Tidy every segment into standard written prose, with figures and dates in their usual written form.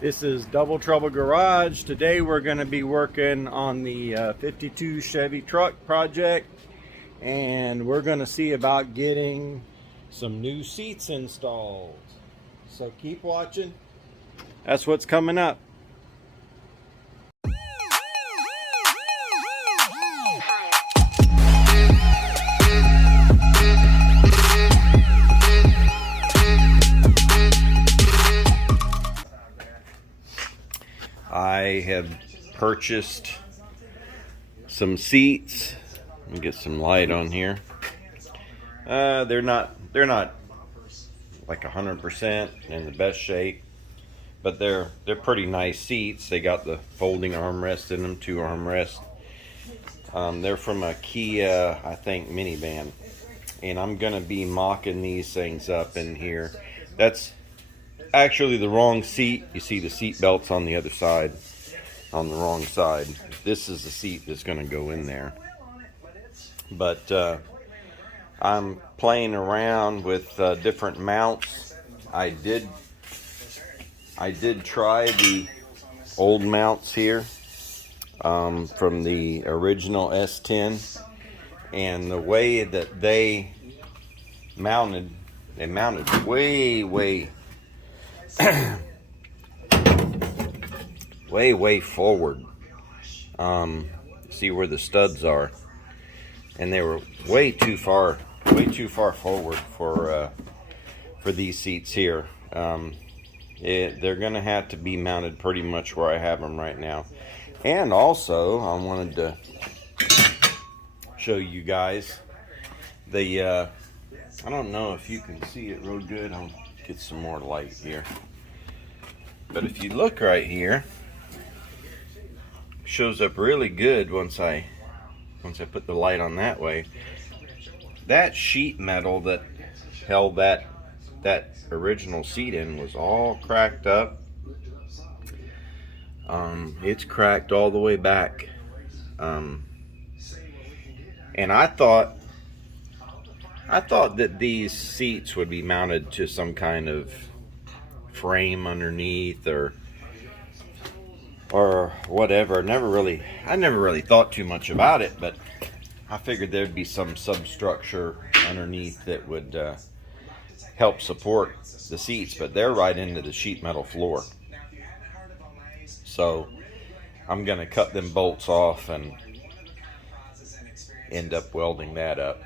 This is Double Trouble Garage. Today we're going to be working on the 52 Chevy truck project, and we're going to see about getting some new seats installed. So keep watching. That's what's coming up. I have purchased some seats. Let me get some light on here. They're not like 100% in the best shape, but they're pretty nice seats. They got the folding armrest in them, 2 armrests. They're from a Kia, I think, minivan, and I'm gonna be mocking these things up in here. That's actually the wrong seat. You see the seat belts on the other side, on the wrong side. This is the seat that's going to go in there. But I'm playing around with different mounts. I did try the old mounts here from the original S10, and the way that they mounted way way forward. See where the studs are, and they were way too far forward for these seats here. They're gonna have to be mounted pretty much where I have them right now. And also I wanted to show you guys the I don't know if you can see it real good. I'll get some more light here. But if you look right here, it shows up really good once I put the light on that way. That sheet metal that held that original seat in was all cracked up. It's cracked all the way back. And I thought that these seats would be mounted to some kind of frame underneath or whatever. I never really thought too much about it, but I figured there'd be some substructure underneath that would help support the seats, but they're right into the sheet metal floor. So I'm gonna cut them bolts off and end up welding that up.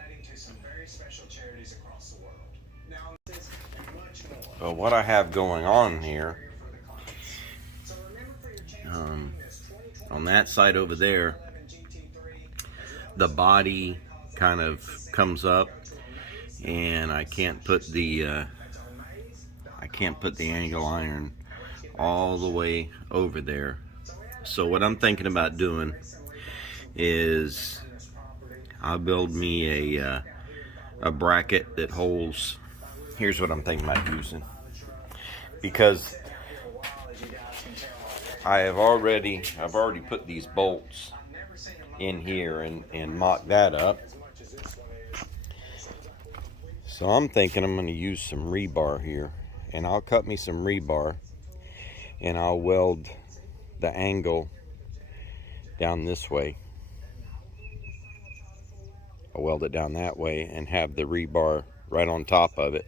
But what I have going on here, on that side over there, the body kind of comes up, and I can't put the angle iron all the way over there. So what I'm thinking about doing is I'll build me a bracket that holds. Here's what I'm thinking about using, because I've already put these bolts in here and mocked that up. So I'm thinking I'm going to use some rebar here, and I'll cut me some rebar and I'll weld the angle down this way. I'll weld it down that way and have the rebar right on top of it,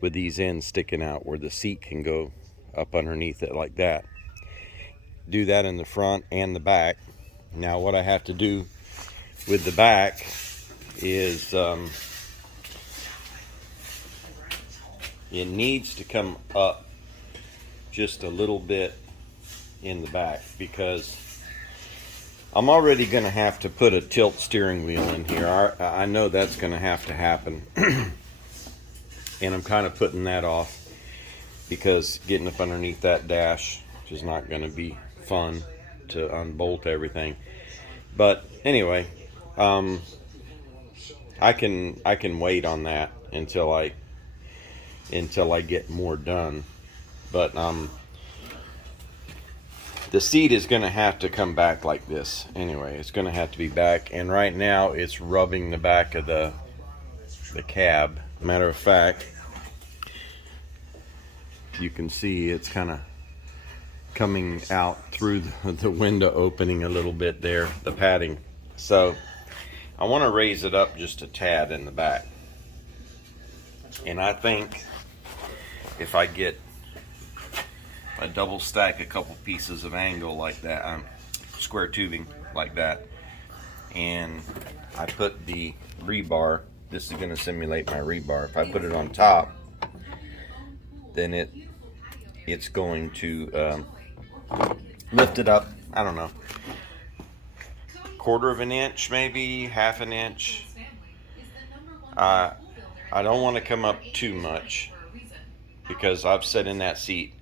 with these ends sticking out where the seat can go up underneath it like that. Do that in the front and the back. Now what I have to do with the back is it needs to come up just a little bit in the back, because I'm already going to have to put a tilt steering wheel in here. I know that's going to have to happen. And I'm kind of putting that off because getting up underneath that dash is not going to be fun to unbolt everything. But anyway, I can wait on that until I get more done. But the seat is going to have to come back like this anyway. It's going to have to be back, and right now it's rubbing the back of the cab. Matter of fact, you can see it's kind of coming out through the window opening a little bit there, the padding. So I want to raise it up just a tad in the back. And I think if I double stack a couple pieces of angle like that, square tubing like that, and I put the rebar, this is going to simulate my rebar. If I put it on top, then it's going to lift it up, I don't know, 1/4 of an inch, maybe 1/2 an inch. I don't want to come up too much because I've sat in that seat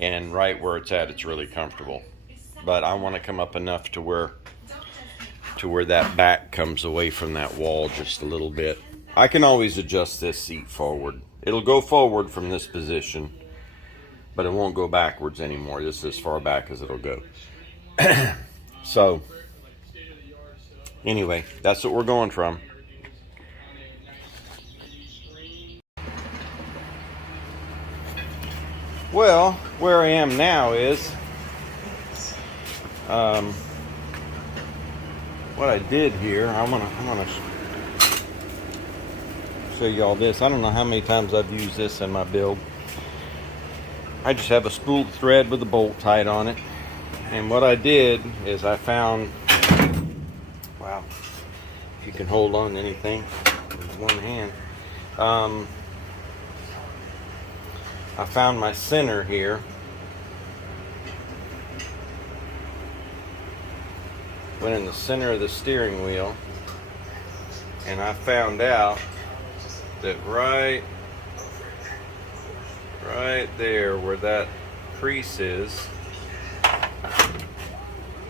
and right where it's at, it's really comfortable. But I want to come up enough to where that back comes away from that wall just a little bit. I can always adjust this seat forward. It'll go forward from this position, but it won't go backwards anymore. This is as far back as it'll go. So anyway, that's what we're going from. Well, where I am now is what I did here. I'm gonna show you all this. I don't know how many times I've used this in my build. I just have a spooled thread with a bolt tied on it, and what I did is I found, wow, if you can hold on to anything with one hand, I found my center here. Went in the center of the steering wheel, and I found out that right there where that crease is,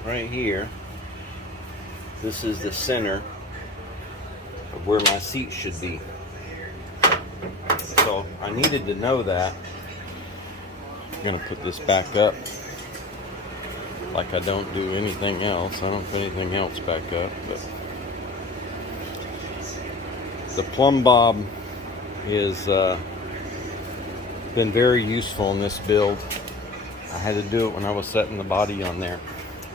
right here, this is the center of where my seat should be. So I needed to know that. I'm gonna put this back up like I don't do anything else. I don't put anything else back up, but the plumb bob is been very useful in this build. I had to do it when I was setting the body on there.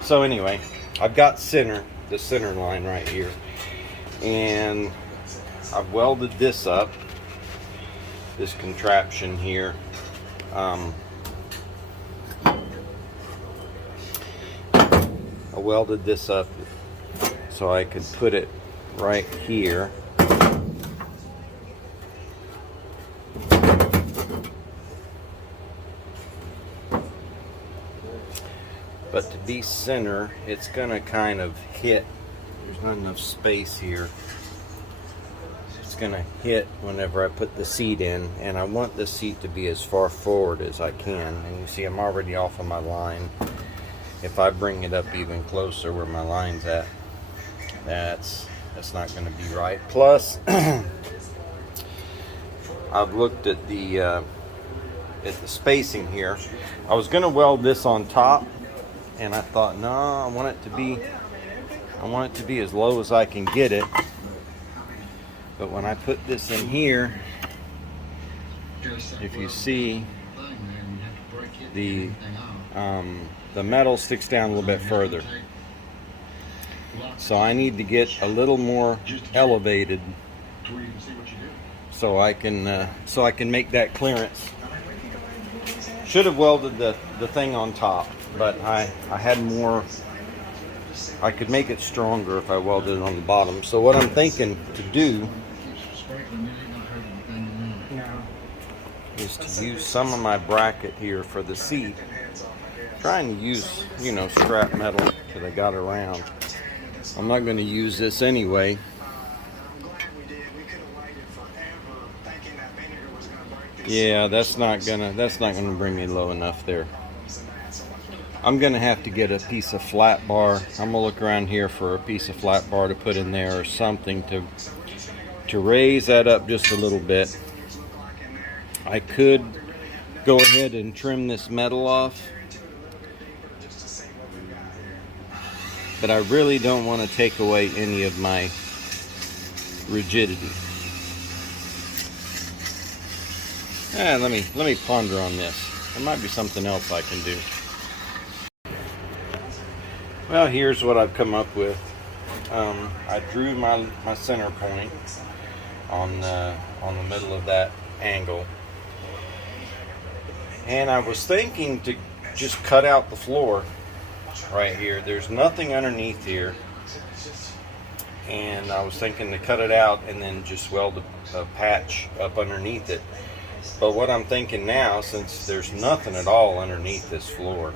So anyway, I've got the center line right here, and I've welded this up, this contraption here. I welded this up so I could put it right here. But to be center, it's gonna kind of hit. There's not enough space here. It's gonna hit whenever I put the seat in, and I want the seat to be as far forward as I can. And you see I'm already off of my line. If I bring it up even closer where my line's at, that's not going to be right. Plus, I've looked at the spacing here. I was going to weld this on top, and I thought, no, I want it to be as low as I can get it. But when I put this in if you see, the metal sticks down a little bit further. So I need to get a little more elevated so I can make that clearance. Should have welded the thing on top, but I had more. I could make it stronger if I welded it on the bottom. So what I'm thinking to do is to use some of my bracket here for the seat. Trying to use, scrap metal that I got around. I'm not going to use this anyway. Yeah, that's not gonna bring me low enough there. I'm gonna have to get a piece of flat bar. I'm gonna look around here for a piece of flat bar to put in there or something to raise that up just a little bit. I could go ahead and trim this metal off, but I really don't want to take away any of my rigidity. Let me ponder on this. There might be something else I can do. Well, here's what I've come up with. I drew my center point on the middle of that angle, and I was thinking to just cut out the floor right here. There's nothing underneath here, and I was thinking to cut it out and then just weld a patch up underneath it. But what I'm thinking now, since there's nothing at all underneath this floor,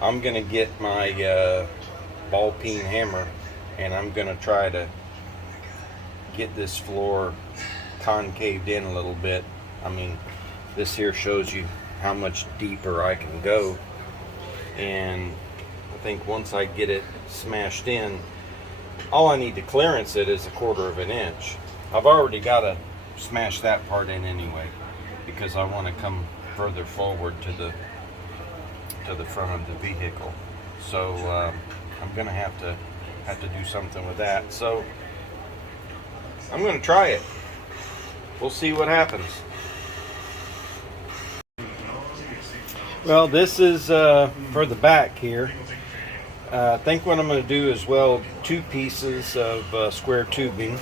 I'm gonna get my ball peen hammer, and I'm gonna try to get this floor concaved in a little bit. I mean, this here shows you how much deeper I can go, and I think once I get it smashed in, all I need to clearance it is 1/4 of an inch. I've already got to smash that part in anyway, because I want to come further forward to the front of the vehicle. So I'm gonna have to do something with that. So I'm gonna try it. We'll see what happens. Well, this is for the back here. I think what I'm going to do is weld 2 pieces of square tubing.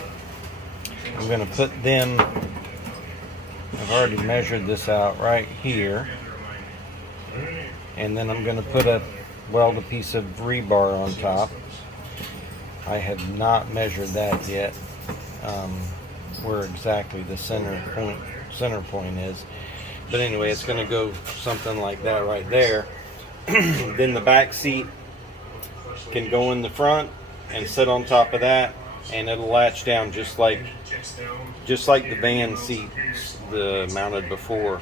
I'm going to put them, I've already measured this out right here, and then I'm going to weld a piece of rebar on top. I have not measured that yet, where exactly the center point is. But anyway, it's going to go something like that right there. Then the back seat can go in the front and sit on top of that, and it'll latch down just like the van seat mounted before.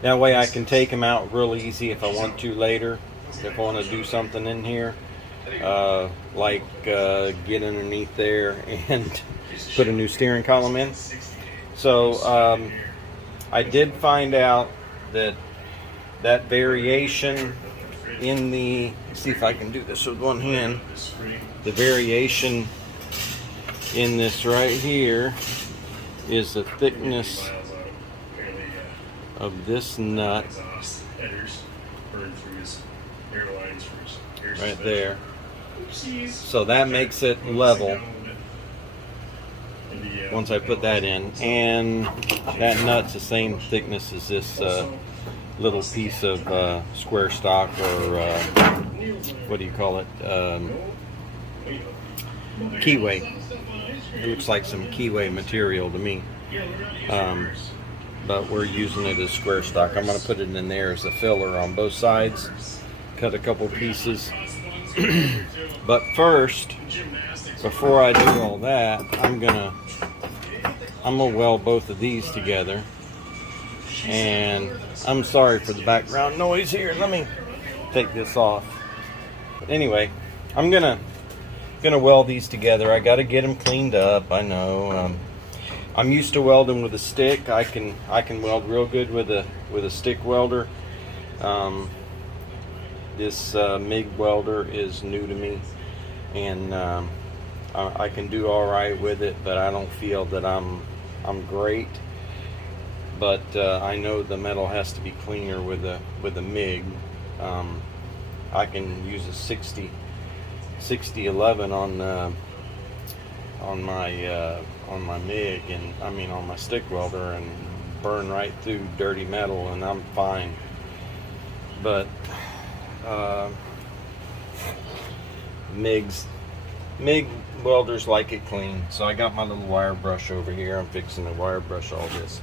That way I can take them out real easy if I want to later. If I want to do something in here, like get underneath there and put a new steering column in. So I did find out that variation in the, see if I can do this with one hand, the variation in this right here is the thickness of this nut right there. So that makes it level once I put that in, and that nut's the same thickness as this little piece of square stock, or what do you call it, keyway. It looks like some keyway material to me, but we're using it as square stock. I'm going to put it in there as a filler on both sides, cut a couple pieces. But first, before I do all that, I'm gonna weld both of these together. And I'm sorry for the background noise here. Let me take this off. But anyway, I'm gonna weld these together. I got to get them cleaned up. I know. I'm used to welding with a stick. I can weld real good with a stick welder. This MIG welder is new to me, and I can do all right with it, but I don't feel that I'm great. But I know the metal has to be cleaner with a MIG. I can use a 6011 on my MIG, and I mean on my stick welder, and burn right through dirty metal, and I'm fine. But MIG welders like it clean. So I got my little wire brush over here. I'm fixing to wire brush all this,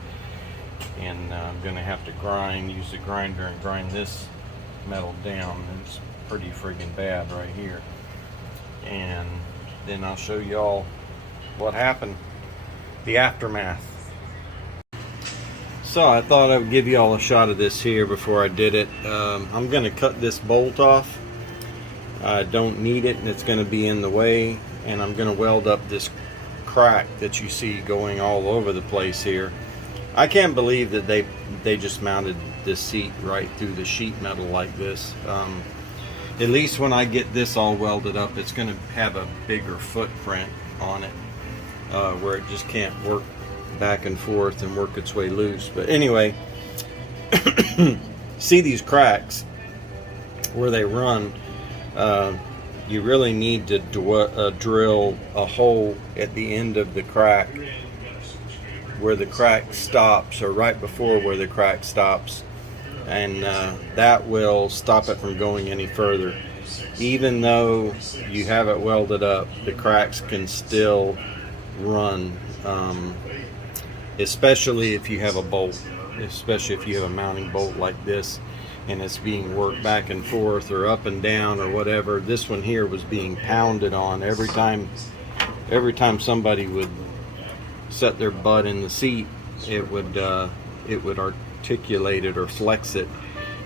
and I'm gonna have to use the grinder and grind this metal down. It's pretty friggin' bad right here, and then I'll show you all what happened, the aftermath. So I thought I would give you all a shot of this here before I did it. I'm going to cut this bolt off. I don't need it, and it's going to be in the way. And I'm going to weld up this crack that you see going all over the place here. I can't believe that they just mounted this seat right through the sheet metal like this. At least when I get this all welded up, it's going to have a bigger footprint on it, where it just can't work back and forth and work its way loose. But anyway, see these cracks? where they run, you really need to drill a hole at the end of the crack where the crack stops, or right before where the crack stops, and that will stop it from going any further. Even though you have it welded up, the cracks can still run, especially if you have a bolt, especially if you have a mounting bolt like this and it's being worked back and forth or up and down or whatever. This one here was being pounded on every time somebody would set their butt in the seat. It would articulate it or flex it,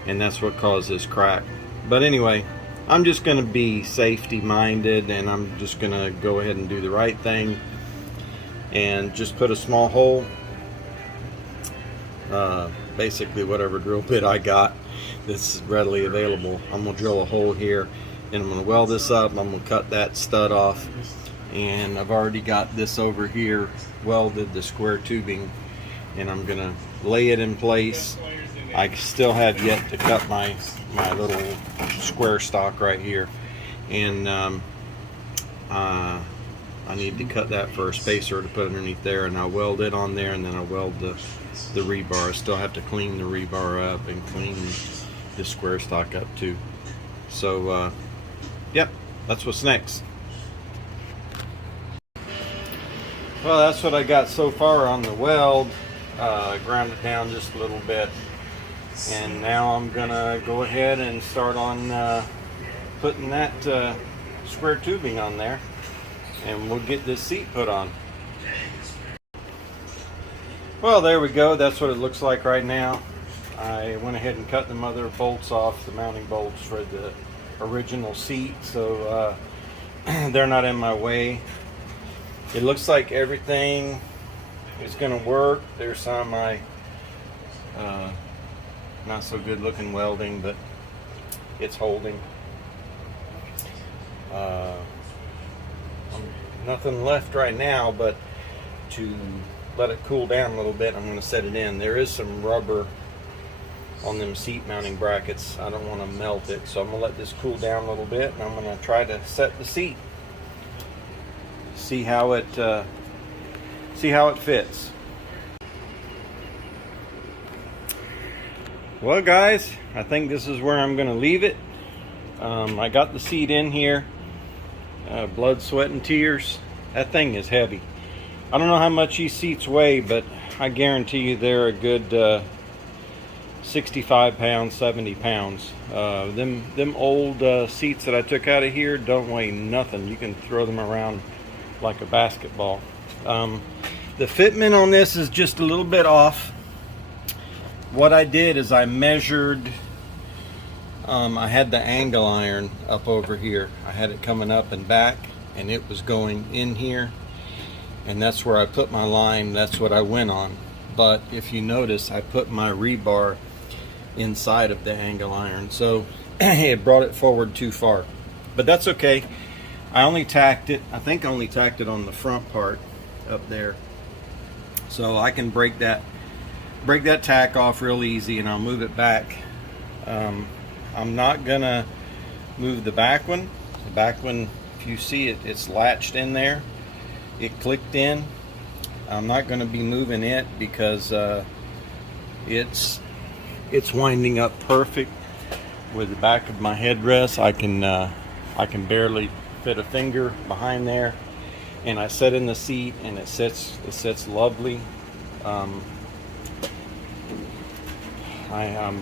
and that's what caused this crack. But anyway, I'm just going to be safety minded, and I'm just going to go ahead and do the right thing and just put a small hole, basically whatever drill bit I got that's readily available. I'm going to drill a hole here, and I'm going to weld this up. I'm going to cut that stud off, and I've already got this over here welded, the square tubing, and I'm going to lay it in place. I still have yet to cut my little square stock right here, and I need to cut that for a spacer to put underneath there, and I'll weld it on there, and then I'll weld the rebar. I still have to clean the rebar up and clean the square stock up too. So yep, that's what's next. Well, that's what I got so far on the weld. Ground it down just a little bit, and now I'm gonna go ahead and start on putting that square tubing on there, and we'll get this seat put on. Well, there we go. That's what it looks like right now. I went ahead and cut the mother bolts off, the mounting bolts for the original seat, so they're not in my way. It looks like everything is going to work. There's some not so good looking welding, but it's holding. Nothing left right now but to let it cool down a little bit. I'm going to set it in. There is some rubber on them seat mounting brackets. I don't want to melt it, so I'm going to let this cool down a little bit, and I'm going to try to set the seat. See how it fits. Well, guys, I think this is where I'm going to leave it. I got the seat in here. Blood, sweat, and tears. That thing is heavy. I don't know how much these seats weigh, but I guarantee you they're a good 65 pounds, 70 pounds. Them old seats that I took out of here don't weigh nothing. You can throw them around like a basketball. The fitment on this is just a little bit off. What I did is I measured, I had the angle iron up over here. I had it coming up and back, and it was going in here, and that's where I put my line. That's what I went on. But if you notice, I put my rebar inside of the angle iron, so it brought it forward too far, but that's okay. I only tacked it, I think I only tacked it on the front part up there, so I can break that tack off real easy, and I'll move it back. I'm not gonna move the back one. The back one, if you see it, it's latched in there, it clicked in. I'm not going to be moving it because it's winding up perfect with the back of my headrest. I can barely fit a finger behind there, and I set in the seat, and it sits lovely. I'm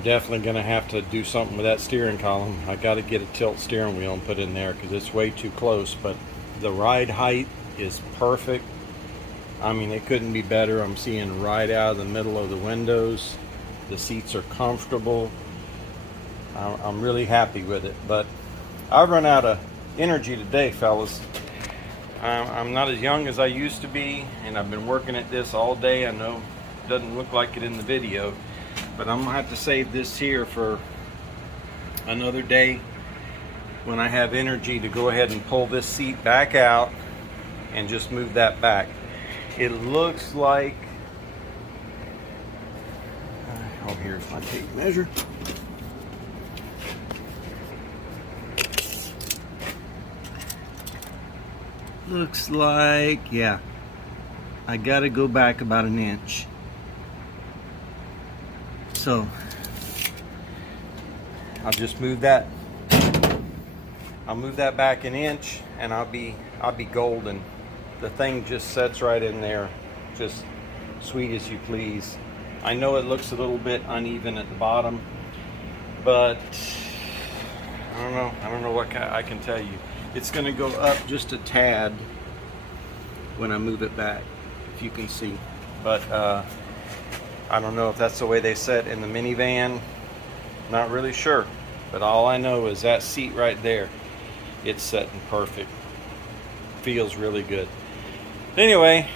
definitely going to have to do something with that steering column. I got to get a tilt steering wheel and put in there because it's way too close, but the ride height is perfect. I mean, it couldn't be better. I'm seeing right out of the middle of the windows. The seats are comfortable. I'm really happy with it, but I've run out of energy today, fellas. I'm not as young as I used to be, and I've been working at this all day. I know it doesn't look like it in the video, but I'm gonna have to save this here for another day when I have energy to go ahead and pull this seat back out and just move that back. It looks like, oh, here's my tape measure. looks like, yeah, I gotta go back about an inch. So I'll just move that. I'll move that back an inch, and I'll be golden. The thing just sets right in there, just sweet as you please. I know it looks a little bit uneven at the bottom, but I don't know what I can tell you. It's going to go up just a tad when I move it back, if you can see. But I don't know if that's the way they set in the minivan. Not really sure. But all I know is that seat right there, it's setting perfect. Feels really good. Anyway,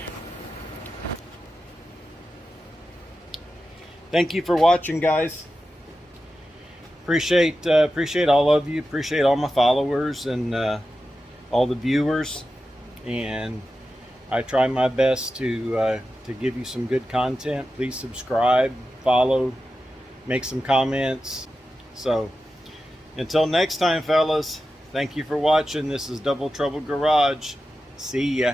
thank you for watching, guys. Appreciate all of you. Appreciate all my followers and all the viewers. And I try my best to give you some good content. Please subscribe, follow, make some comments. So until next time, fellas, thank you for watching. This is Double Trouble Garage. See ya.